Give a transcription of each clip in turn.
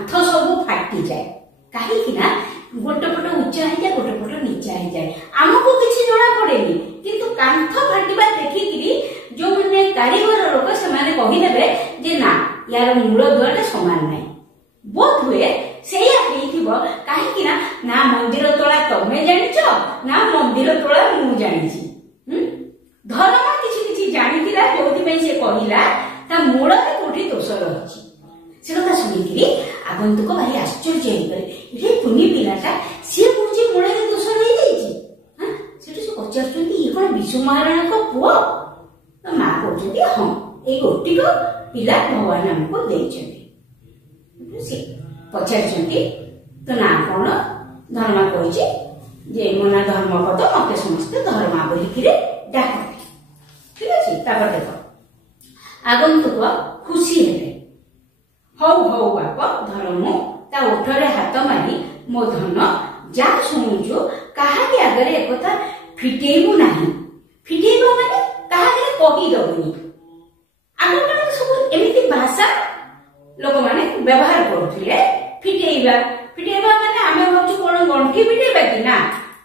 କାନ୍ଥ ସବୁ ଫାଟିଯାଏ। କାହିଁକି ନା ଗୋଟେ ପଟ ଉଚ୍ଚା ହେଇଯାଏ, ଗୋଟେ ପଟ ନିଚା ହେଇଯାଏ। ଆମକୁ କିଛି ଜଣା ପଡେନି, କିନ୍ତୁ କାନ୍ଥ ଫାଟିବା ଦେଖିକିରି ଯୋଉମାନେ କାରିଗର ଲୋକ ସେମାନେ କହିଦେବେ ଯେ ନା ୟାର ମୂଳ ଦୁଆଟା ସମାନ ନାହିଁ। ବୋଧ ହୁଏ ସେଇଆ ହେଇଥିବ। କାହିଁକି ନା ନା ମନ୍ଦିର ତୋଳା ତମେ ଜାଣିଛ, ନା ମନ୍ଦିର ତୋଳା ମୁଁ ଜାଣିଛି। ଧର୍ମ କିଛି କିଛି ଜାଣିଥିଲା, ଯୋଉଥିପାଇଁ ସେ କହିଲା ତା ମୂଳରେ କୋଉଠି ଦୋଷ ରହିଛି। ସେ କଥା ଶୁଣିକିରି ଆଗନ୍ତୁକ ଭାରି ଆଶ୍ଚର୍ଯ୍ୟ ହେଇଗଲେ। ଏ କୁନି ପିଲାଟା ସିଏ କହୁଛି ମୂଳରେ ଦୋଷ ରହିଯାଇଛି। ସେଠୁ ସେ ପଚାରୁଛନ୍ତି ଇଏ କଣ ବିଶୁ ମହାରଣାଙ୍କ ପୁଅ? ମା କହୁଛନ୍ତି ହଁ, ଏଇ ଗୋଟିକ ପିଲା ଭଗବାନ ଆମକୁ ଦେଇଛନ୍ତି। ସେ ପଚାରିଛନ୍ତି ତ ନା କଣ? ଧର୍ମା କହିଛି ଯେ ମୋ ନା ଧର୍ମପଦ, ମତେ ସମସ୍ତେ ଧର୍ମା ବୋଲିକିରି ଡାକନ୍ତି। ଠିକ ଅଛି। ତାପରେ ଦେଖ ଆଗନ୍ତୁକ ଖୁସି ହେଲେ। ହଉ ହଉ ବାପ ଧର୍ମ ତା ଓଠରେ ହାତ ମାରି ମୋ ଧନ ଯାହା ଶୁଣୁଛୁ କାହାରି ଆଗରେ ଏକଥା ଫିଟେଇବୁ ନାହିଁ। ଫିଟେଇବ ମାନେ କାହା ଆଗରେ କହିଦବୁନି। ଆଗକାଳରେ ସବୁ ଏମିତି ଭାଷା ଲୋକମାନେ ବ୍ୟବହାର କରୁଥିଲେ। ଫିଟେଇବା ଫିଟେଇବା ମାନେ ଆମେ ଭାବୁଛୁ କଣ ଗଣ୍ଠି ଫିଟେଇବା କି? ନା,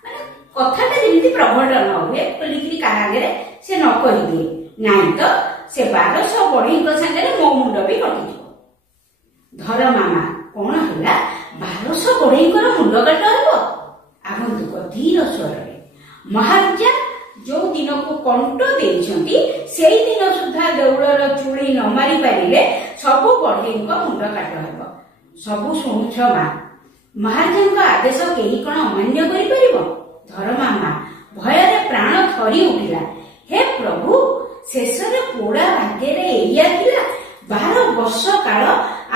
ମାନେ କଥାଟା ଯେମିତି ପ୍ରଘଟ ନ ହୁଏ, ଖୋଲିକିରି କାହା ଆଗରେ ସେ ନ କହିଦିଏ। ନାଇଁ ତ ସେ 1200 ବଢେଇଙ୍କ ସାଙ୍ଗରେ ମୋ ମୁଣ୍ଡ ବି କଟିଯିବ। ଧର ମାମା କଣ ହେଲା? 1200 ବଢେଇଙ୍କର ମୁଣ୍ଡ କାଟ ହେବ? ଆଗନ୍ତୁକ ଧୀର ସ୍ୱରରେ ମହାରାଜା ଯୋଉ ଦିନକୁ କଣ୍ଟ ଦେଇଛନ୍ତି ସେଇ ଦିନ ସୁଦ୍ଧା ଦେଉଳର ଚୁଳି ନ ମାରି ପାରିଲେ ସବୁ ବଢେଇଙ୍କ ମୁଣ୍ଡ କାଟ ହେବ। ସବୁ ଶୁଣୁଛ ମା, ମହାରାଜାଙ୍କ ଆଦେଶ କେହି କଣ ଅମାନ୍ୟ କରିପାରିବ? ଧର ମାମା ଭୟରେ ପ୍ରାଣ ଥରି ଉଠିଲା। ହେ ପ୍ରଭୁ, ଶେଷରେ ପୋଡା ଭାଗ୍ୟରେ ଏଇଆ ଥିଲା। 12 ବର୍ଷ କାଳ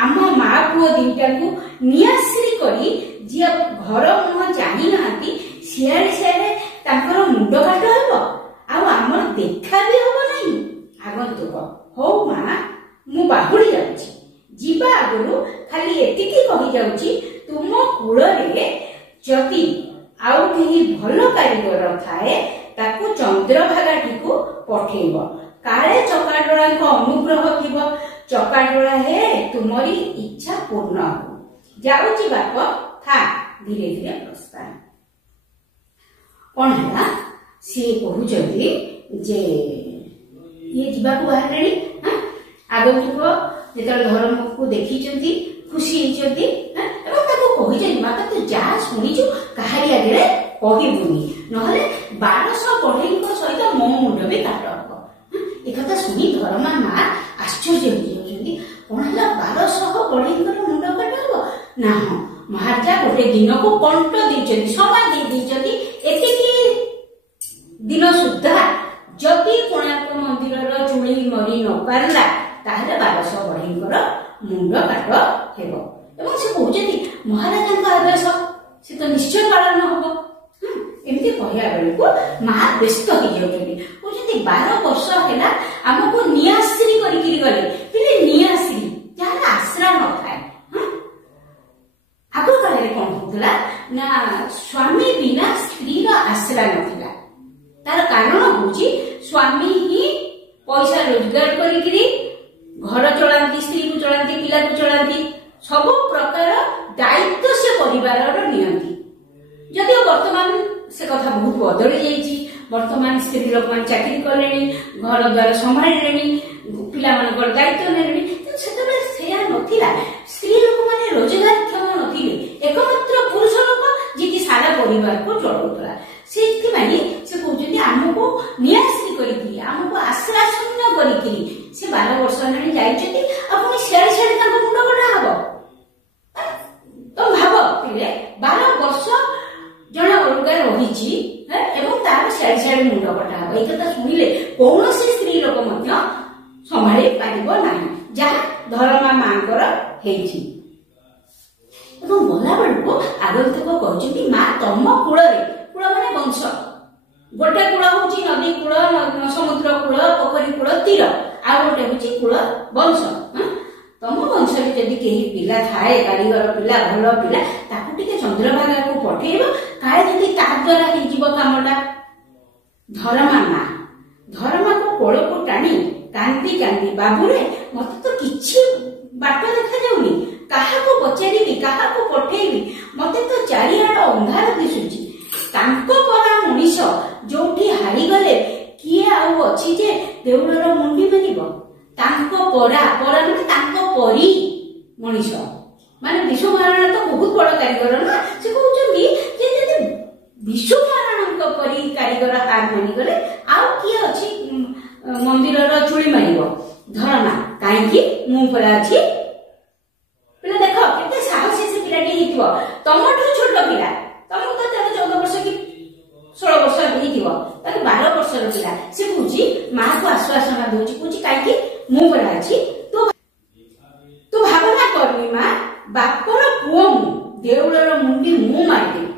ଆମ ମା ପୁଅ ଦିଟାକୁ ନିଆଶ୍ରୀ କରି ଯିଏ ଘର ମୁହଁ ଚାହିଁ ନାହାନ୍ତି, ସିଆଡେ ସିଆଡେ ତାଙ୍କର ମୁଣ୍ଡ କାଟ ହେବ, ଆଉ ଆମର ଦେଖା ବି ହବ ନାହିଁ। ଆଗନ୍ତୁକ ହଉ ମା, ମୁଁ ବାହୁଡି ଯାଉଛି। ଯିବା ଆଗରୁ ଖାଲି ଏତିକି କହିଯାଉଛି, ତୁମ କୂଳରେ ଯଦି ଆଉ କେହି ଭଲ କାରିଗର ଥାଏ ତାକୁ ଚନ୍ଦ୍ରଭାଗାଟିକୁ ପଠେଇବ। କାଳେ ଚକାଡୋଳାଙ୍କ ଅନୁଗ୍ରହ ଥିବ। ଚକାଡୋଳା ହେ ତୁମରି ଇଚ୍ଛା ପୂର୍ଣ୍ଣ ହଉ। ଯାଉଛି ବାପ, ଥା ଧୀରେ ଧୀରେ ପ୍ରସ୍ଥାନ। କଣ ହେଲା? ସିଏ କହୁଛନ୍ତି ଯେ ଇଏ ଯିବାକୁ ବାହାରିଲେଣି। ଆଗନ୍ତୁକ ଯେତେବେଳେ ଧର୍ମକୁ ଦେଖିଛନ୍ତି ଖୁସି ହେଇଛନ୍ତି ଏବଂ ତାକୁ କହିଛନ୍ତି ବାପା ତୁ ଯାହା ଶୁଣିଛୁ କାହାରି ଆଗରେ କହିବୁନି, ନହେଲେ 1200 ବଢେଇଙ୍କ ସହିତ ମୋ ମୁଣ୍ଡ ବି କାଟ ହବ। ଏକଥା ଶୁଣି ଧର୍ମା ମା ଆଶ୍ଚର୍ଯ୍ୟ ହେଇଯାଉଛନ୍ତି। କଣ ହେଲା? 1200 ବଢେଇଙ୍କର ମୁଣ୍ଡ କାଟ ହବ? ନା ହଁ, ମହାରାଜା ଗୋଟେ ଦିନକୁ କଣ୍ଟ ଦେଇଛନ୍ତି, ସମୟ ଦେଇଛନ୍ତି। ଏତିକି ଦିନ ସୁଦ୍ଧା ଯଦି କୋଣାର୍କ ମନ୍ଦିରର ଚୁଳି ମରି ନ ପାରିଲା ତାହେଲେ 1200 ବଢେଇଙ୍କର ମୁଣ୍ଡ କାଟ ହେବ। ଏବଂ ସେ କହୁଛନ୍ତି ମହାରାଜାଙ୍କ ଆଦେଶ ସେ ତ ନିଶ୍ଚୟ ପାଳନ ହବ। ଏମିତି କହିବା ବେଳକୁ ମା ବ୍ୟସ୍ତ ହେଇଯାଉଛନ୍ତି। କହୁଛନ୍ତି 12 ବର୍ଷ ହେଲା ଆମକୁ ନିଆଶ୍ରୀ କରିକିରି ଗଲେ। ପିଲେ ନିଆଶ୍ରୀ ଯାହାର ଆଶ୍ରା ନଥାଏ। ଆଗ କାଳରେ କଣ ହଉଥିଲା ନା ସ୍ୱାମୀ ବିନା ସ୍ତ୍ରୀର ଆଶ୍ରା ନଥିଲା। ତାର କାରଣ ହଉଛି ସ୍ୱାମୀ ହିଁ ପଇସା ରୋଜଗାର କରିକିରି ଘର ଚଳାନ୍ତି, ସ୍ତ୍ରୀକୁ ଚଳାନ୍ତି, ପିଲାକୁ ଚଳାନ୍ତି, ସବୁ ପ୍ରକାର ଦାୟିତ୍ୱ ସେ ପରିବାରର ନିଅନ୍ତି। ଯଦିଓ ବର୍ତ୍ତମାନ ସେ କଥା ବହୁତ ବଦଳି ଯାଇଛି। ବର୍ତ୍ତମାନ ସ୍ତ୍ରୀ ଲୋକମାନେ ଚାକିରି କଲେଣି, ଘର ଦ୍ୱାର ସମ୍ଭାଳିଲେଣି, ପିଲାମାନଙ୍କର ଦାୟିତ୍ୱ ନେଲେଣି। କିନ୍ତୁ ସେତେବେଳେ ସେୟା ନଥିଲା। ସ୍ତ୍ରୀ ଲୋକମାନେ ରୋଜଗାରକ୍ଷମ ନଥିଲେ, ଏକମାତ୍ର ପୁରୁଷ ଲୋକ ଯିଏକି ସାରା ପରିବାରକୁ ଚଳଉଥିଲା। ସେଥିପାଇଁ ସେ କହୁଛନ୍ତି ଆମକୁ ନିଆଶ୍ରୀ କରିକିରି, ଆମକୁ ଆଶ୍ରା ଶୂନ୍ୟ କରିକିରି ସେ 12 ବର୍ଷ ହେଲାଣି ଯାଇଛନ୍ତି। ଆପଣ ସିଆଡେ ସିଆଡେ ତାଙ୍କ ମୁଣ୍ଡ କଟା ହବ? ତ ଭାବ ପିଲେ 12 ବର୍ଷ ଜଣେ ଅଲଗା ରହିଛି ଏବଂ ତାର ସିଆଡେ ସିଆଡେ ମୁଣ୍ଡ କଟା ହବ। ଏଇ କଥା ଶୁଣିଲେ କୌଣସି ସ୍ତ୍ରୀ ଲୋକ ମଧ୍ୟ ସମ୍ଭାଳି ପାରିବ ନାହିଁ, ଯାହା ଧର୍ମା ମାଙ୍କର ହେଇଛି। ଏବଂ ଗଲା ବେଳକୁ ଆଗନ୍ତୁକ କହିଛନ୍ତି ମା ତମ କୂଳରେ, କୂଳ ମାନେ ବଂଶ, ଗୋଟେ କୂଳ ହଉଛି ନଦୀ କୂଳ, ସମୁଦ୍ର କୂଳ, ପୋଖରୀ କୂଳ, ତୀର, ଆଉ ଗୋଟେ ହଉଛି କୂଳ ବଂଶ। ତମ ବଂଶରେ ଯଦି କେହି ପିଲା ଥାଏ, କାରିଗର ପିଲା, ଭଲ ପିଲା, ତାକୁ ଟିକେ ଚନ୍ଦ୍ରଭାଗାକୁ ପଠେଇବ, କାଳେ ଯଦି ତା ଦ୍ୱାରା ହେଇଯିବ କାମଟା। ଧର୍ମା ମା ଧର୍ମାକୁ କୋଳକୁ ଟାଣି କାନ୍ଦି କାନ୍ଦି ବାବୁରେ ମତେ ତ କିଛି ବାଟ ଦେଖାଯାଉନି, କାହାକୁ ପଚାରି ଦେଖେଇବି ମତେ ତ ଚାରିଆଡ ଅନ୍ଧାର ଦିଶୁଛି। ତାଙ୍କ ପରା ମଣିଷ ଯୋଉଠି ହାରିଗଲେ କିଏ ଆଉ ଅଛି ଯେ ଦେଉଳର ମୁଣ୍ଡି ମାରିବ? ତାଙ୍କ ପରା ପରା ମାନେ ତାଙ୍କ ପରି ମଣିଷ ମାନେ ବିଶ୍ୱ ମହାରଣା ତ ବହୁତ ବଡ କାରିଗର ନା। ସେ କହୁଛନ୍ତି ଯେ ଯଦି ବିଶ୍ୱ ମହାରଣାଙ୍କ ପରି କାରିଗର ହାର ମାନିଗଲେ ଆଉ କିଏ ଅଛି ମନ୍ଦିରର ଚୁଳି ମାରିବ? ଧରମା କାହିଁକି ମୁଁ ପରା ଅଛି। ପିଲା ଦେଖ କେତେ ସାହସୀ ସେ ପିଲାଟି ହେଇଥିବ। ତମଠୁ ଛୋଟ ପିଲା, ତମକୁ ତ 13-14 ବର୍ଷ କି 16 ବର୍ଷ ହେଇଥିବ, ତାକୁ 12 ବର୍ଷର ପିଲା। ସେ କହୁଛି ମାକୁ ଆଶ୍ୱାସନା ଦଉଛି, କହୁଛି କାହିଁକି ମୁଁ ପରା ଅଛି। ତୁ ଭାବନା କରନି ମା, ବାପର ପୁଅ ମୁଁ, ଦେଉଳର ମୁଣ୍ଡି ମୁଁ ମାରିଦେବି।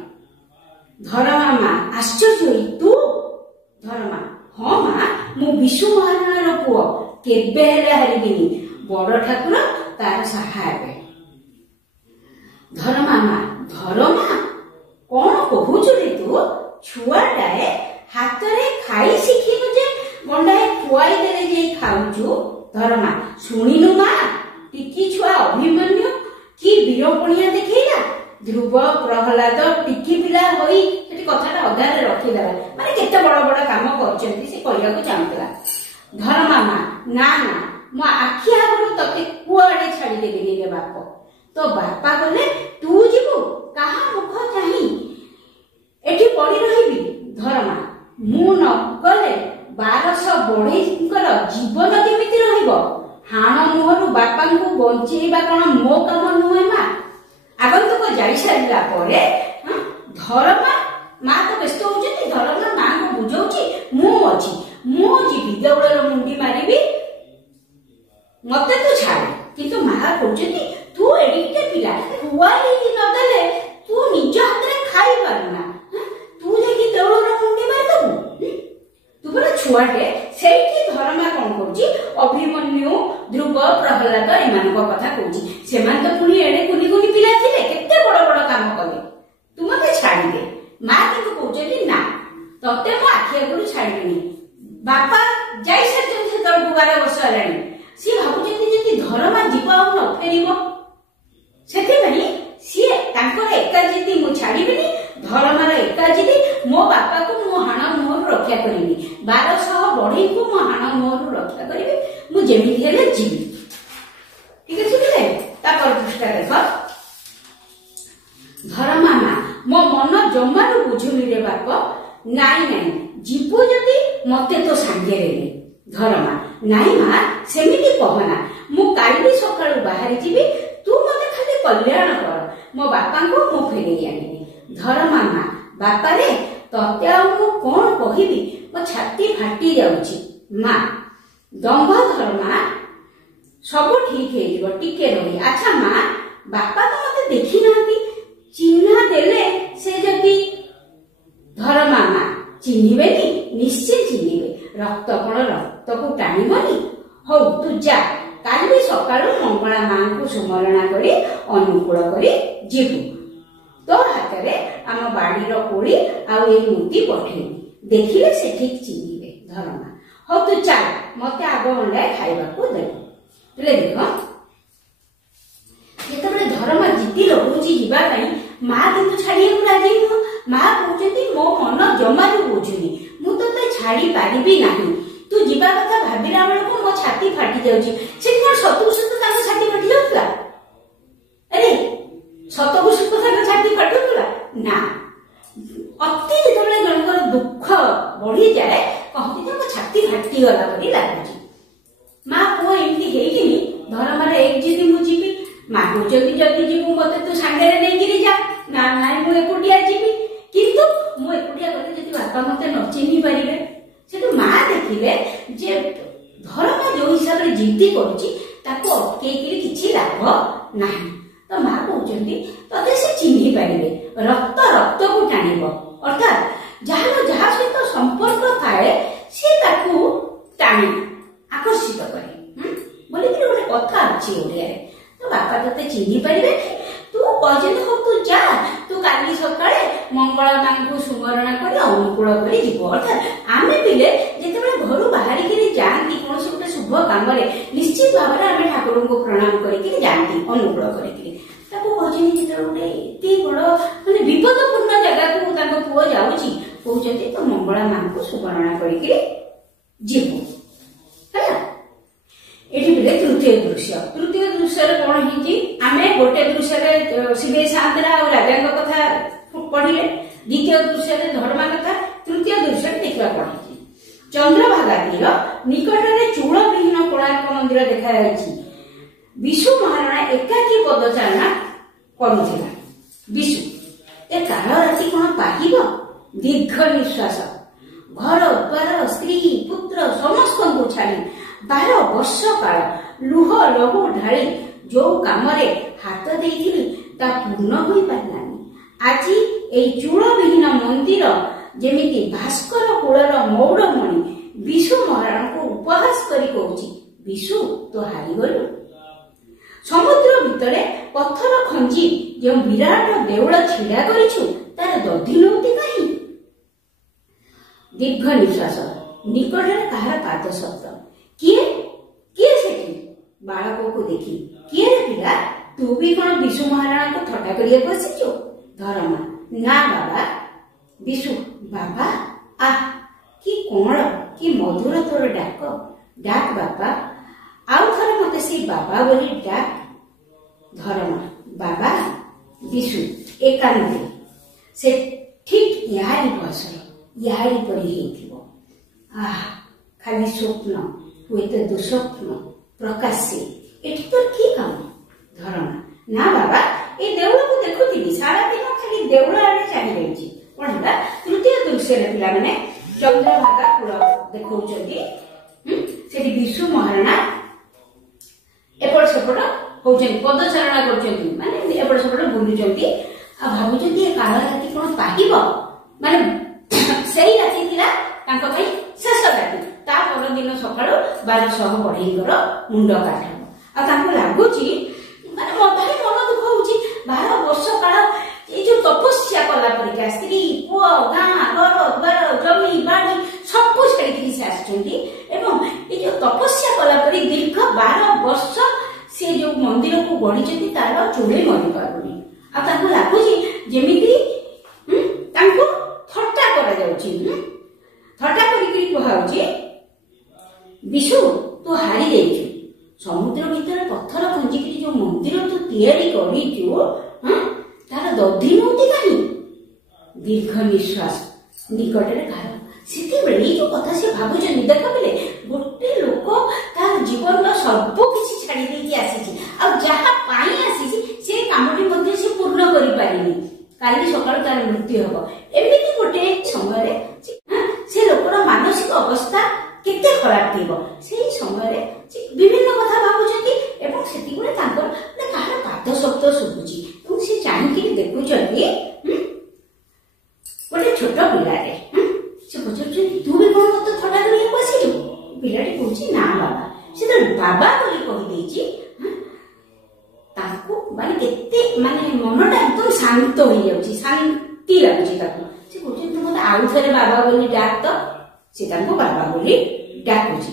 ଧରମା ମା ଆଶ୍ଚର୍ଯ୍ୟ ହୋଇ ତୁ? ଧରମା ହଁ ମା, ମୁଁ ବିଶ୍ୱ ମହାରଣାର ପୁଅ, କେବେ ହେଲେ ହାରିବିନି। ବଡ ଠାକୁର ତାର ସାହା ହେବେ। ଧରମା ମା ଧରମା କଣ କହୁଛୁ ରେ ତୁ? ଛୁଆଟାଏ ହାତରେ ଖାଇ ଶିଖିନୁ ଯେ ଗଣ୍ଡାଏ ଖୁଆଇ ଦେଲେ ଯାଇ ଖାଉଛୁ। ଧରମା ଶୁଣିନୁ ମା, ଟିକି ଛୁଆ ଅଭିମନ୍ୟୁ କି ବୀରପଣିଆ ଦେଖେଇଲା। ଧ୍ରୁବ ପ୍ରହ୍ଲାଦ ଟିକି ପିଲା ହୋଇ ସେଠି କଥାଟା ଅଧାରେ ରଖିଦେଲା। ମାନେ କେତେ ବଡ ବଡ କାମ କରିଛନ୍ତି ସେ କହିବାକୁ ଚାହୁଁଥିଲା। ଧରମା ମା ନା ନା, ମୋ ଆଖି ଆଗରୁ ତତେ କୁଆଡେ ଛାଡିଦେବିନି ରେ ବାପ। ତୋ ବାପା ଗଲେ ତୁ ଯିବୁ, କାହା ମୁଖ ଚାହିଁ ଏଠି ପଡି ରହିବି? ଧରମା ମୁଁ ନ ଗଲେ 1200 ବଢେଇଙ୍କର ଜୀବନ କେମିତି ରହିବ? ହାଣ ମୁହଁରୁ ବାପାଙ୍କୁ ବଞ୍ଚେଇବା କଣ ମୋ କାମ ନୁହେଁ ମା? ଆଗନ୍ତୁକ ଯାଇସାରିଲା ପରେ ଧରମା ମା ତ ବ୍ୟସ୍ତ ହଉଛନ୍ତି। ଧରମା ମାଙ୍କୁ ବୁଝଉଛି ମୁଁ ଅଛି, ମୁଁ ଯିବି, ଦେଉଳର ମୁଣ୍ଡି ମାରିବି, ମତେ ତୁ ଛାଡ। କିନ୍ତୁ ମା କହୁଛନ୍ତି ତୁ ଏଡିଟେ ପିଲା, ଖୁଆଇ ନଦେଲେ ତୁ ନିଜ ହାତରେ ଖାଇ ପାରୁନା, ତୁ ଯାଇକି ଦେଉଳର ମୁଣ୍ଡି ମାରିଦବୁ? ତୁ ପରା ଛୁଆଟେ। ସେଇଠି ଧରମା କଣ କରୁଛି, ଅଭିମନ୍ୟୁ ଧ୍ରୁବ ପ୍ରହ୍ଲାଦ ଏମାନଙ୍କ କଥା କହୁଛି। ସେମାନେ ତ ପୁଣି ଏଡେ କୁନି କୁନି ପିଲା ଥିଲେ, କେତେ ବଡ ବଡ କାମ କଲେ, ତୁ ମତେ ଛାଡିଦେ। ମା କିନ୍ତୁ କହୁଛନ୍ତି ନା, ତତେ ମୋ ଆଖି ଆଗରୁ ଛାଡିବିନି। ବାପା ଯାଇସାରିଛନ୍ତି ସେତେବେଳକୁ, 12 ବର୍ଷ ହେଲାଣି। ସିଏ ଭାବୁଛନ୍ତି ଯଦି ଧରମା ଯିବ ଆଉ ନ ଫେରିବ, ସେଥିପାଇଁ ସିଏ ତାଙ୍କର ଏକା ଜିଦି ମୁଁ ଛାଡିବିନି। ଧରମାର ଏକା ଜିଦି ମୋ ବାପାକୁ ମୁଁ ହାଣ ମୁହଁରୁ ରକ୍ଷା କରିବି, 1200 ବଢେଇଙ୍କୁ ମୁଁ ହାଣ ମୁହଁରୁ ରକ୍ଷା କରିବି, ମୁଁ ଯେମିତି ହେଲେ ଯିବି। ଠିକ ଅଛି ପିଲେ, ତାପର ପୃଷ୍ଠା ଦେଖ। ଧରମା ମା ମୋ ମନ ଜମାରୁ ବୁଝୁନି ରେ ବାପ। ନାଇଁ ନାଇଁ, ଯିବୁ ଯଦି ମତେ ତ ସାଙ୍ଗରେ ନେ। ଧରମା ନାଇଁ ମା, ସେମିତି କହନା, ମୁଁ କାଲି ସକାଳୁ ବାହାରି ଯିବି, ତୁ ମତେ ଖାଲି କଲ୍ୟାଣ କର, ମୋ ବାପାଙ୍କୁ ମୁଁ ଫେରେଇ ଆଣିବି। ଧରମା ମା ବାପାରେ ତତେ ଆଉ ମୁଁ କଣ କହିବି, ମୋ ଛାତି ଫାଟି ଯାଉଛି। ମା ଦମ୍ଭ ଧରମା, ସବୁ ଠିକ ହେଇଯିବ, ଟିକେ ରହି। ଆଚ୍ଛା ମା, ବାପା ତ ମତେ ଦେଖି ନାହାନ୍ତି, ଚିହ୍ନା ଦେଲେ ସେ ଯଦି? ଧରମା ମା ଚିହ୍ନିବେନି, ନିଶ୍ଚୟ ଚିହ୍ନିବେ, ରକ୍ତ କଣ ରକ୍ତକୁ ଟାଣିବନି। ହଉ ତୁ ଯା, କାଲି ସକାଳୁ ମଙ୍ଗଳା ମାଙ୍କୁ ସୁମରଣା କରି ଅନୁକୂଳ କରି ଯିବୁ। ତୋ ହାତରେ ଆମ ବାଡିର କୋଳି ଆଉ ଏଇ ମୁଦି ପଠେଇବି, ଦେଖିଲେ ସେ ଠିକ ଚିହ୍ନିବେ। ଧରମା ହଉ ତୁ ଚାଲ, ମତେ ଆଗ ଅଣ୍ଡାଏ ଖାଇବାକୁ ଦେବୁ। ହେଲେ ଦେଖ, ଯେତେବେଳେ ଧରମା ଜିଦି ଲଗଉଛି ଯିବା ପାଇଁ, ମା କିନ୍ତୁ ଛାଡିବାକୁ ରାଜି ନୁହଁ। ମା କହୁଛନ୍ତି ମୋ ମନ ଜମାରୁ ବୁଝୁନି, ମୁଁ ତତେ ଛାଡି ପାରିବି ନାହିଁ। ତୁ ଯିବା କଥା ଭାବିଲା ବେଳକୁ ମୋ ଛାତି ଫାଟି ଯାଉଛି। ସେଠି କଣ ସତକୁ ସତ ତାଙ୍କ ଛାତି ଫାଟି ଯାଉଥିଲା? ଆରେ ସତକୁ ସତ ତାଙ୍କ ଛାତି ଫାଟୁଥିଲା ନା। ଅତି ଯେତେବେଳେ ଜଣଙ୍କର ଦୁଃଖ ବଢିଯାଏ, କହନ୍ତି ତାଙ୍କ ଛାତି ଫାଟିଗଲା ବୋଲି ଲାଗୁଛି। ମା ପୁଅ ଏମିତି ହେଇକିନି ଧରମାର ଏକ ଜିଦି ମୁଁ ଯିବି। ମା କହୁଛନ୍ତି ଯଦି ଯିବୁ ମତେ ତୁ ସାଙ୍ଗରେ ନେଇକିରି ଯା। ନା ନାଇଁ, ମୁଁ ଏକୁଟିଆ ଯିବି। କିନ୍ତୁ ମୁଁ ଏକୁଟିଆ ଗଲେ ଯଦି ବାପା ମତେ ନ ଚିହ୍ନି ପାରିବେ? ସେଠୁ ମା ଦେଖିଲେ ଯେ ଧରମା ଯୋଉ ହିସାବରେ ଜିଦି କରୁଛି, ତାକୁ ଅଟକେଇକିରି କିଛି ଲାଭ ନାହିଁ। ତ ମା କହୁଛନ୍ତି ତତେ ସେ ଚିହ୍ନି ପାରିବେ, ରକ୍ତ ରକ୍ତକୁ ଟାଣିବ, ଅର୍ଥାତ ଯାହାର ଯାହା ସହିତ ସମ୍ପର୍କ ଥାଏ ସେ ତାକୁ ଟାଣି ଆକର୍ଷିତ କରେ ବୋଲିକିରି ଗୋଟେ କଥା ଅଛି ଓଡିଆରେ। ତ ବାପା ତତେ ଚିହ୍ନି ପାରିବେ, ତୁ କହିଛନ୍ତି ହଉ ତୁ ଯା, ତୁ କାଲି ସକାଳେ ମଙ୍ଗଳା ମାଙ୍କୁ ସୁମରଣା କରି ଅନୁକୂଳ କରି ଯିବୁ। ଅର୍ଥାତ ଆମେ ପିଲେ ଯେତେବେଳେ ଘରୁ ବାହାରିକିରି ଯାଆନ୍ତି କୌଣସି ଗୋଟେ ଶୁଭ କାମରେ, ନିଶ୍ଚିତ ଭାବରେ ଆମେ ଠାକୁରଙ୍କୁ ପ୍ରଣାମ କରିକିରି ଯାଆନ୍ତି, ଅନୁକୂଳ କରିକିରି। ତାକୁ କହିଛନ୍ତି ଯେତେବେଳେ ଗୋଟେ ଆମକୁ ସୁବର୍ଣ୍ଣନା କରିକି ଯିବୁ ହେଲା। ଏଠି ବି ତୃତୀୟ ଦୃଶ୍ୟରେ କଣ ହେଇଛି, ଆମେ ଗୋଟେ ଦୃଶ୍ୟରେ ଶିବେଇ ସାଆନ୍ତରା ଆଉ ରାଜାଙ୍କ କଥା ପଢିଲେ, ଦ୍ୱିତୀୟ ଦୃଶ୍ୟରେ ଧର୍ମା କଥା, ତୃତୀୟ ଦୃଶ୍ୟରେ ଦେଖିବା କଣ ହେଇଛି। ଚନ୍ଦ୍ରଭାଗା ତୀର ନିକଟରେ ଚୂଳ ବିହୀନ କୋଣାର୍କ ମନ୍ଦିର ଦେଖାଯାଉଛି। ବିଶୁ ମହାରଣା ଏକାକୀ ପଦଚାରଣା କରୁଥିଲା। ବିଶୁ ଏ କାଳ ରାତି କଣ ପାହିବ? ଦୀର୍ଘ ନିଶ୍ୱାସ, ଘର ଦ୍ୱାର ସ୍ତ୍ରୀ ପୁତ୍ର ସମସ୍ତଙ୍କୁ ଛାଡ଼ି 12 ବର୍ଷ କାଳ ଲୁହ ଲହୁ ଢାଳି ଯୋଉ କାମରେ ହାତ ଦେଇଥିଲି ତା ପୂର୍ଣ୍ଣ ହୋଇପାରିଲାନି। ଆଜି ଏଇ ଚୂଳବିହୀନ ମନ୍ଦିର ଯେମିତି ଭାସ୍କର କୂଳର ମୌଡମଣି ବିଶୁ ମହାରଣାଙ୍କୁ ଉପହାସ କରି କହୁଛି, ବିଶୁ ତୁ ହାରିଗଲୁ। ସମୁଦ୍ର ଭିତରେ ପଥର ଖଞ୍ଜି ଯେଉଁ ବିରାଟ ଦେଉଳ ଛିଡ଼ା କରିଛୁ ତାର ଦଧି ନଉତି କାହିଁ? ଦୀର୍ଘ ନିଶ୍ୱାସ, ନିକଟରେ କାହାର ପାଦ ଶବ୍ଦ। କିଏ କିଏ ସେଠି? ବାଳକକୁ ଦେଖି, କିଏ ରେ ପିଲା, ତୁ ବି କଣ ବିଶୁ ମହାରଣାଙ୍କୁ ଥଟ୍ଟା କରିବାକୁ ଆସିଛୁ? ଧରମା, ନା ବାବା। ବିଶୁ, ବାବା? ଆଃ କି କୋମଳ କି ମଧୁର ତୋର ଡାକ, ଡାକ ବାପା, ଆଉ ଥରେ ମତେ ସେ ବାବା ବୋଲି ଡାକ। ଧରମା, ବାବା। ବିଶୁ ଏକାନ୍ତରେ, ସେ ଠିକ୍ ୟାରି ବୟସର, ୟାରି ପରି ହେଇଥିବ। ଆଃ ଖାଲି ସ୍ୱପ୍ନ, ହୁଏତ ଦୁଃସ୍ୱପ୍ନ ପ୍ରକାଶ। ଏଠି ତୋର କି କାମ? ଧରମା, ନା ବାବା, ଏ ଦେଉଳକୁ ଦେଖୁଥିଲି, ସାରା ଦିନ ଖାଲି ଦେଉଳ ଆଡେ ଚାଲି ରହିଛି। କଣ ହେଲା? ତୃତୀୟ ଦୃଶ୍ୟରେ ପିଲାମାନେ ଚନ୍ଦ୍ରଭାଗା କୂଳ ଦେଖଉଛନ୍ତି। ସେଠି ବିଶୁ ମହାରଣା ଏପଟ ସେପଟ ହଉଛନ୍ତି, ପଦଚାରଣା କରୁଛନ୍ତି, ମାନେ ଏପଟ ସେପଟ ବୁଲୁଛନ୍ତି ଆଉ ଭାବୁଛନ୍ତି ଏ କାଳ ରାତି କଣ ପାହିବ। ମାନେ ସେଇ ରାତି ଥିଲା ତାଙ୍କ ପାଇଁ ଶେଷ ରାତି। ତା ପରଦିନ ସକାଳୁ 1200 ବଢେଇଙ୍କର ମୁଣ୍ଡ କାଟ ହବ। ଆଉ ତାଙ୍କୁ ଲାଗୁଛି, ମାନେ ଭାରି ମନ ଦୁଃଖ ହଉଛି, 12 ବର୍ଷ କାଳ ଏଇ ଯୋଉ ତପସ୍ୟା କଲା ପରିକା ସ୍ତ୍ରୀ ପୁଅ ଗାଁ ଘର ଦ୍ୱାର ଜମି ବାଡି ସବୁ ଛାଡିକିରି ସେ ଆସିଛନ୍ତି ଏବଂ ଏ ଯୋଉ ତପସ୍ୟା କଲା ପରି ଦୀର୍ଘ 12 ବର୍ଷ ସେ ଯୋଉ ମନ୍ଦିରକୁ ଗଢିଛନ୍ତି ତାର ଚୁଳି ମରି ପାରୁନି। ଆଉ ତାଙ୍କୁ ଲାଗୁଛି ଯେମିତି ତାଙ୍କୁ ଥଟ୍ଟା କରାଯାଉଛି। ଥଟ୍ଟା କରିକି କୁହାଯାଉଛି, ବିଶୁ ତୁ ହାରି ଯାଇଛୁ। ସମୁଦ୍ର ଭିତରେ ପଥର ଖଞ୍ଜିକିରି ଯୋଉ ମନ୍ଦିର ତୁ ତିଆରି କରିଛୁ ତାର ଦଧି ନଉତି କାହିଁ? ଦୀର୍ଘ ନିଶ୍ୱାସ, ନିକଟରେ କାହାର। ସେତେବେଳେ ଏଇ ଯୋଉ କଥା ସେ ଭାବୁଛନ୍ତି, ଦେଖ ପିଲେ, ଗୋଟେ ଲୋକ ତାର ଜୀବନର ସବୁ କିଛି ଛାଡି ଦେଇକି ଆସିଛି, ଆଉ ଯାହା ପାଇଁ ଆସିଛି ସେ କାମଟି ମଧ୍ୟ ସେ ପୂର୍ଣ୍ଣ କରିପାରିନି। କାଲି ସକାଳୁ ତାର ମୃତ୍ୟୁ ହବ। ଏମିତି ଗୋଟେ ସମୟରେ ସେ ଲୋକର ମାନସିକ ଅବସ୍ଥା କେତେ ଖରାପ ଥିବ। ସେଇ ସମୟରେ ବିଭିନ୍ନ କଥା ଭାବୁଛନ୍ତି ଏବଂ ସେତିକିବେଳେ ତାଙ୍କର କାହାର ପାଦ ଶବ୍ଦ ଶୁଭୁଛି ଏବଂ ସେ ଚାହିଁକି ଦେଖୁଛନ୍ତି ଗୋଟେ ଛୋଟ ପିଲାଟେ। ସେ ପଚାରୁଛନ୍ତି, ତୁ ବି କଣ ମତେ ଥଟ୍ଟା କରିବାକୁ ଆସିଲୁ? ପିଲାଟି କହୁଛି, ନା ବାବା। ସେ ତ ବାବା ବୋଲି କହିଦେଇଛି। ତାଙ୍କୁ ମାନେ କେତେ ମାନେ ମନଟା ଏକଦମ ଶାନ୍ତ ହେଇଯାଉଛି, ଶାନ୍ତି ଲାଗୁଛି ତାକୁ। ସେ କହୁଛନ୍ତି, ତୁ ମତେ ଆଉ ଥରେ ବାବା ବୋଲି ଡାକ ତ। ସେ ତାଙ୍କୁ ବାବା ବୋଲି ଡାକୁଛି।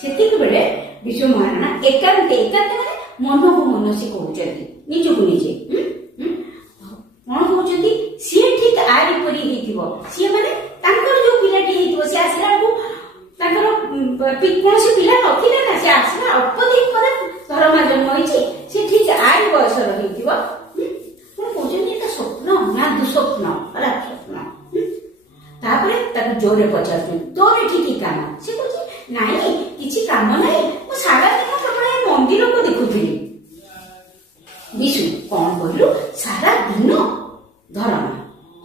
ସେତିକି ବେଳେ ବିଶୁ ମହାରଣା ଏକାନ୍ତେ ମାନେ ମନକୁ ମନ ସେ କହୁଛନ୍ତି, ନିଜକୁ ନିଜେ କଣ କହୁଛନ୍ତି, ସିଏ ଠିକ ଆରି ପରି ହେଇଥିବ। ସିଏ ମାନେ ତାଙ୍କର ଯୋଉ ପିଲାଟି ହେଇଥିବ, ସେ ଆସିଲା ବେଳକୁ ତାଙ୍କର କୌଣସି ପିଲା ନଥିଲେ ନା, ସେ ଆସିଲା ଅଳ୍ପ ଦିନ ପରେ ଧରମା ଜନ୍ମ ହେଇଛି, ସେ ଠିକ ଆରି ବୟସର ହେଇଥିବ। କଣ କହୁଛନ୍ତି, ଏଟା ସ୍ୱପ୍ନ ନା ଦୁଃସ୍ୱପ୍ନ, ଖରାପ ସ୍ୱପ୍ନ। ତାପରେ ତାକୁ ଜୋରରେ ପଚାରୁଛନ୍ତି, ତୋର ଏଠି କି କାମ? ସେ କହୁଛି, ନାଇଁ କିଛି କାମ ନାହିଁ, ମୁଁ ସାରା ଦିନ କେବଳ ଏ ମନ୍ଦିରକୁ ଦେଖୁଥିଲି। ବିଶୁ, କଣ କହିଲୁ, ସାରା ଦିନ? ଧରମା,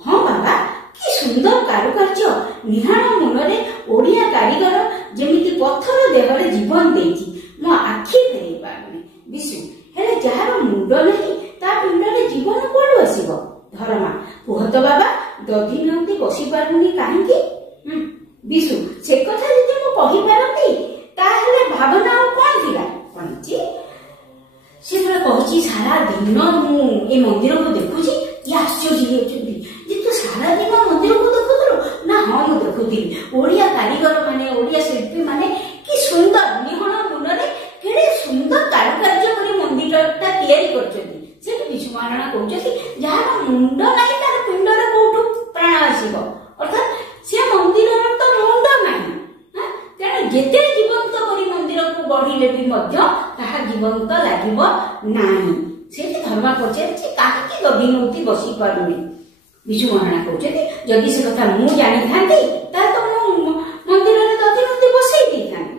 ହଁ ବାବା, କି ସୁନ୍ଦର କାରୁକାର୍ଯ୍ୟ, ନିହାଣ ମୁନରେ ଓଡିଆ କାରିଗର ଯେମିତି ପଥର ଦେହରେ ଜୀବନ ଦେଇଛି, ମୋ ଆଖି ଫେରେଇ ପାରୁନି। ବିଶୁ, ହେଲେ ଯାହାର ମୁଣ୍ଡ ନାହିଁ ତା ପିଣ୍ଡରେ ଜୀବନ କୁଆଡୁ ଆସିବ? ଧରମା, କୁହ ତ ବାବା, ଦଧି ନଉତି ବସି ପାରୁନି କାହିଁକି? ବିଶୁ, ସେ କଥା ଯଦି ମୁଁ କହିପାରନ୍ତି ତାହେଲେ ଭାବନା ଆଉ କଣ ଥିଲା? କହିଛି, ସେତେବେଳେ କହୁଛି, ସାରା ଦିନ ମୁଁ ଏ ମନ୍ଦିରକୁ ଦେଖୁଛି। ଇଏ ଆଶ୍ଚର୍ଯ୍ୟ ହେଉଛନ୍ତି, ଯେ ତୁ ସାରା ଦିନ ମନ୍ଦିରକୁ ଦେଖୁଥିଲୁ? ନା ହଁ, ମୁଁ ଦେଖୁଥିଲି। ଓଡିଆ କାରିଗର ମାନେ, ଓଡିଆ ଶିଳ୍ପୀ ମାନେ କି ସୁନ୍ଦର ନିହଣ ମୁନରେ କେଡେ ସୁନ୍ଦର କାରୁକାର୍ଯ୍ୟ କରି ମନ୍ଦିରଟା ତିଆରି କରିଛନ୍ତି। ସେଠି ବିଶୁ ମହାରଣା କହୁଛନ୍ତି, ଯାହାର ମୁଣ୍ଡ ନାହିଁ ତାର ପିଣ୍ଡରେ କୋଉଠୁ ପ୍ରାଣ ଆସିବ? ଅର୍ଥାତ୍ ସେ ମନ୍ଦିର ହବ ନାହିଁ। ସେଠି ଧର୍ମା ପଚାରିଛି କାହିଁକି ଦଧି ନଉତି ବସି ପାରୁନି। ବିଶୁ ମହାରଣା କହୁଛନ୍ତି ଯଦି ସେ କଥା ମୁଁ ଜାଣିଥାନ୍ତି ତାହେଲେ ତ ମୁଁ ମନ୍ଦିରରେ ଦଧି ନଉତି ବସେଇ ଦେଇଥାନ୍ତି।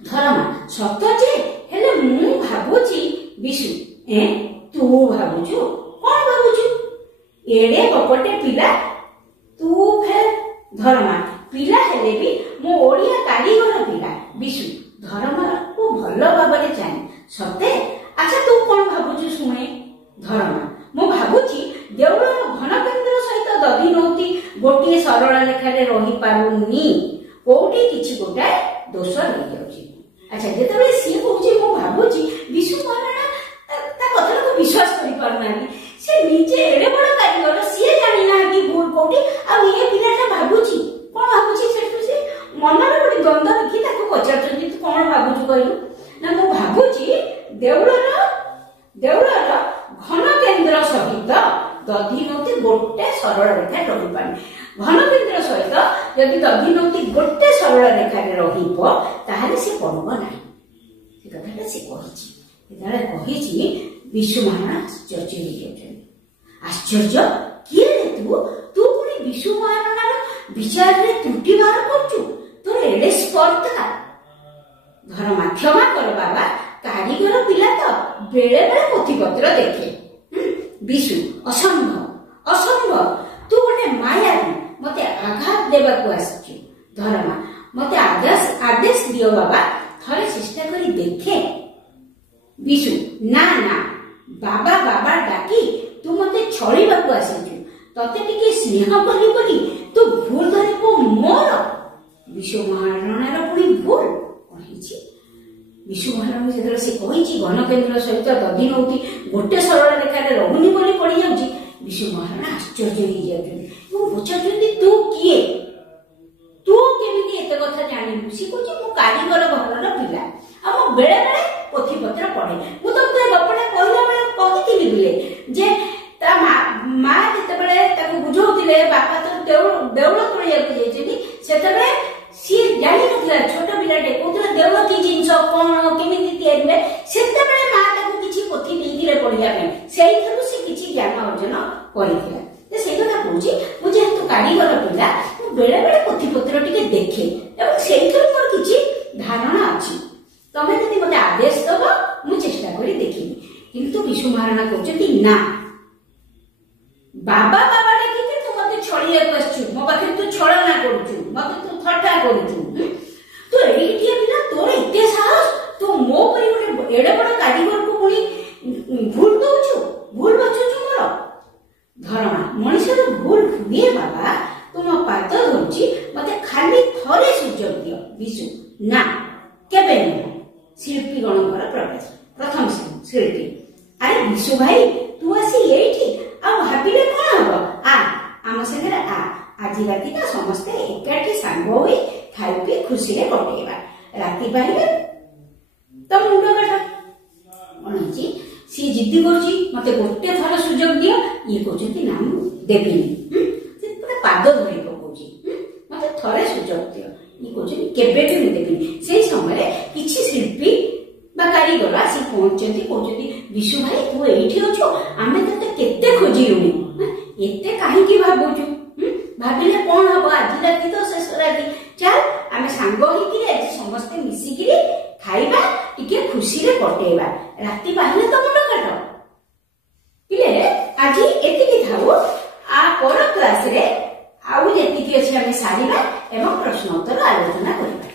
ଧର୍ମା ସତ ଯେ, ହେଲେ ମୁଁ ଭାବୁଛି। ବିଶୁ ତୁ ଭାବୁଛୁ? କଣ ଭାବୁଛୁ? ଏଡେ କପଟେ ପିଲା ତୁ ଫେର। ଧର୍ମା ପିଲା ହେଲେ ବି ମୁଁ ଓଡିଆ କାରିଗର ପିଲା। ବିଶୁ ଧର୍ମକୁ ଭଲ ଭାବରେ ଜାଣେ। ସତେ? ଆଚ୍ଛା ତୁ କଣ ଭାବୁଛୁ ଶୁଣେ। ଧର୍ମା ମୁଁ ଭାବୁଛି ଦେଉଳର ଘନ କେନ୍ଦ୍ର ସହିତ ଦଧି ନଉତି ଗୋଟିଏ ସରଳ ରେଖାରେ ରହିପାରୁନି, କୋଉଠି କିଛି ଗୋଟାଏ ଦୋଷ ରହିଯାଉଛି। ଆଚ୍ଛା ଯେତେବେଳେ ସିଏ କହୁଛି ମୁଁ ଭାବୁଛି, ବିଶୁ ମହାରଣା ତା କଥାକୁ ବିଶ୍ୱାସ କରିପାରୁନାହାନ୍ତି। ସେ ନିଜେ ଏଡେ ବଡ କାରିଗର, ସିଏ ଜାଣିନାହାନ୍ତି ଭୁଲ କୋଉଠି, ଆଉ ଇଏ ପିଲାଟା ଭାବୁଛି। କଣ ଭାବୁଛି? ସେଠୁ ସେ ମନରେ ଗୋଟେ ଦ୍ୱନ୍ଦ୍ୱ ଦେଖି ତାକୁ ପଚାରୁଛନ୍ତି ତୁ କଣ ଭାବୁଛୁ କହିଲୁ? ନା ମୁଁ ଭାବୁଛି ଦେଉଳର ଘନ କେନ୍ଦ୍ର ସହିତ ଦଧି ନଉତି ଗୋଟେ ସରଳ ରେଖାରେ ରହିପାରୁନି। ଘନ କେନ୍ଦ୍ର ସହିତ ଯଦି ଦଧି ନଉତି ଗୋଟେ ସରଳ ରେଖାରେ ରହିବ ତାହେଲେ ସେ ପଡିବ ନାହିଁ। ସେ କଥାଟା ସେ କହିଛି। ଯେତେବେଳେ କହିଛି ବିଶୁ ମହାରଣା ଆଶ୍ଚର୍ଯ୍ୟ ହେଇଯାଉଛନ୍ତି। ଆଶ୍ଚର୍ଯ୍ୟ? କିଏ ରେ ତୁ ପୁଣି ବିଶୁ ମହାରଣାର ବିଚାରରେ ତ୍ରୁଟି ବାହାର କରୁଛୁ? ତୋର ଏଡେ ସ୍ପର୍ଦ୍ଧା। ଧର୍ମା କ୍ଷମା କର ବାବା, କାରିଗର ପିଲା ତ ବେଳେ ବେଳେ ପୋଥିପତ୍ର ଦେଖେ। ବିଶୁ ଅସମ୍ଭବ, ତୁ ଗୋଟେ ମାୟାବୀ, ମତେ ଆଘାତ ଦେବାକୁ ଆସିଛୁ। ଧର୍ମା ମତେ ଆଦେଶ ଦିଅ ବାବା, ଥରେ ଚେଷ୍ଟା କରି ଦେଖେ। ବିଶୁ ନା ବାବା ଡାକି ତୁ ମତେ ଛଳିବାକୁ ଆସିଛୁ। ତତେ ଟିକେ ସ୍ନେହ କଲି ବୋଲି ତୁ ଭୁଲ ଧରିବୁ ମୋର। ବିଶୁ ମହାରଣାର ପୁଣି ଭୁଲ କଣ ହେଇଛି? ବିଶୁ ମହାରଣା ଯେତେବେଳେ ସେ କହିଛି ଘନ କେନ୍ଦ୍ର ସହିତ ଦଧି ନଉତି ଗୋଟେ ସରଳ ରେଖାରେ ରହୁନି ବୋଲି ପଡିଯାଉଛି, ବିଶୁ ମହାରଣା ଆଶ୍ଚର୍ଯ୍ୟ ହେଇଯାଉଛନ୍ତି ଏବଂ ପଚାରୁଛନ୍ତି ତୁ କିଏ? ତୁ କେମିତି ଏତେ କଥା ଜାଣିବୁ? ସେ କହୁଛି ମୁଁ କାରିଗର ଘରର ପିଲା, ଆଉ ମୁଁ ବେଳେ ବେଳେ ପୋଥିପତ୍ର ପଢେ। ମୁଁ ତମକୁ ଏ ଗପଟା କହିଲା ବେଳେ କହିଥିଲି ବିଲେ ଯେ ତା ମା ଯେତେବେଳେ ତାକୁ ବୁଝଉଥିଲେ ବାପା ତ ଦେଉଳ ତୋଳିବାକୁ ଯାଇଛନ୍ତି, ସେତେବେଳେ ସିଏ ଜାଣିନଥିଲା, ଛୋଟ ପିଲାଟେ କହୁଥିଲା ଦେଉଳ କି ଜିନିଷ, କଣ କେମିତି ତିଆରି ହୁଏ। ସେତେବେଳେ ମା ତାକୁ କିଛି ପୋଥି ଦେଇଥିଲେ ପଢିବା ପାଇଁ, ସେଇଥିରୁ ସେ କିଛି ଜ୍ଞାନ ଅର୍ଜନ କରିଥିଲା। ସେଇ କଥା କହୁଛି, ମୁଁ ଯେହେତୁ କାରିଗର ପିଲା ମୁଁ ବେଳେ ବେଳେ ପୋଥିପତ୍ର ଟିକେ ଦେଖେ ଏବଂ ସେଇଥିରୁ ମୋର କିଛି ଧାରଣା ଅଛି। ତମେ ଯଦି ମତେ ଆଦେଶ ଦବ ମୁଁ ଚେଷ୍ଟା କରି ଦେଖିବି। କିନ୍ତୁ ବିଶୁ ମହାରଣା କହୁଛନ୍ତି ନା, ବାବା ଡାକିକି ତୁ ମତେ ଛଳିବାକୁ ଆସିଛୁ, ମୋ ପାଖରେ ତୁ ଛଳନା କରୁଛୁ, ମତେ ତୁ ଥଟ୍ଟା କରୁଛୁ। ତୁ ଏଇଠିଆ ପିଲା, ତୋର ଏତେ ସାହସ, ତୁ ମୋ ପରି ଗୋଟେ ଏଡେ ବଡ କାରିଗରକୁ ପୁଣି ଭୁଲ ଦଉଛୁ, ଭୁଲ ବଚୁଛୁ ମୋର। ଧର୍ମା ମଣିଷର ଭୁଲ ହୁଏ ବାବା, ତୁମ ପାଦ ଧରୁଛି, ମତେ ଖାଲି ଥରେ ସୁଯୋଗ ଦିଅ। ବିଶୁ ନା, କେବେ ନୁହଁ। ଶିଳ୍ପୀ ଗଣଙ୍କର ପ୍ରବେଶ। ପ୍ରଥମ ଶିଳ୍ପୀ ଆରେ ବିଶୁ ଭାଇ, ତୁ ଆସି ଏଇଠି ଆଉ ଭାବିଲେ କଣ ହବ? ଆମ ସାଙ୍ଗରେ ଆଜି ରାତିଟା ସମସ୍ତେ ଏକାଠି ସାଙ୍ଗ ହୋଇ ଖାଇ ପିଇ ଖୁସିରେ କଟେଇବା। ରାତି ପାଇଲେ ତ ମୁଣ୍ଡ କାଟ। କଣ ହେଇଛି? ସିଏ ଜିଦ୍ଦି କରୁଛି ମତେ ଗୋଟେ ଥର ସୁଯୋଗ ଦିଅ। ଇଏ କହୁଛନ୍ତି ନା ମୁଁ ଦେବିନି। ସେ ପୁରା ପାଦ ଧରି ପକଉଛି, ମତେ ଥରେ ସୁଯୋଗ ଦିଅ। ଇଏ କହୁଛନ୍ତି କେବେ ବି ମୁଁ ଦେବିନି। ସେଇ ସମୟରେ କିଛି ଶିଳ୍ପୀ ବା କାରିଗର ଆସି ପହଞ୍ଚନ୍ତି, କହୁଛନ୍ତି ବିଶୁ ଭାଇ ତୁ ଏଇଠି ଅଛୁ, ଆମେ ତତେ କେତେ ଖୋଜିଲୁଣି, ଏତେ କାହିଁକି ଭାବୁଛୁ? ଭାବିଲେ କଣ ହବ? ଆଜି ରାତି ତ ଶେଷ ରାତି, ଚାଲ ଆମେ ସାଙ୍ଗ ହେଇକିରି ଆଜି ସମସ୍ତେ ମିଶିକିରି ଖାଇବା, ଟିକେ ଖୁସିରେ କଟେଇବା। ରାତି ପାହିଲେ ତ ମୁଣ୍ଡ କାଟ। ପିଲେ ଆଜି ଏତିକି ଥାଉ। ପର କ୍ଲାସରେ ଆଉ ଯେତିକି ଅଛି ଆମେ ସାରିବା ଏବଂ ପ୍ରଶ୍ନ ଉତ୍ତର ଆଲୋଚନା କରିବା।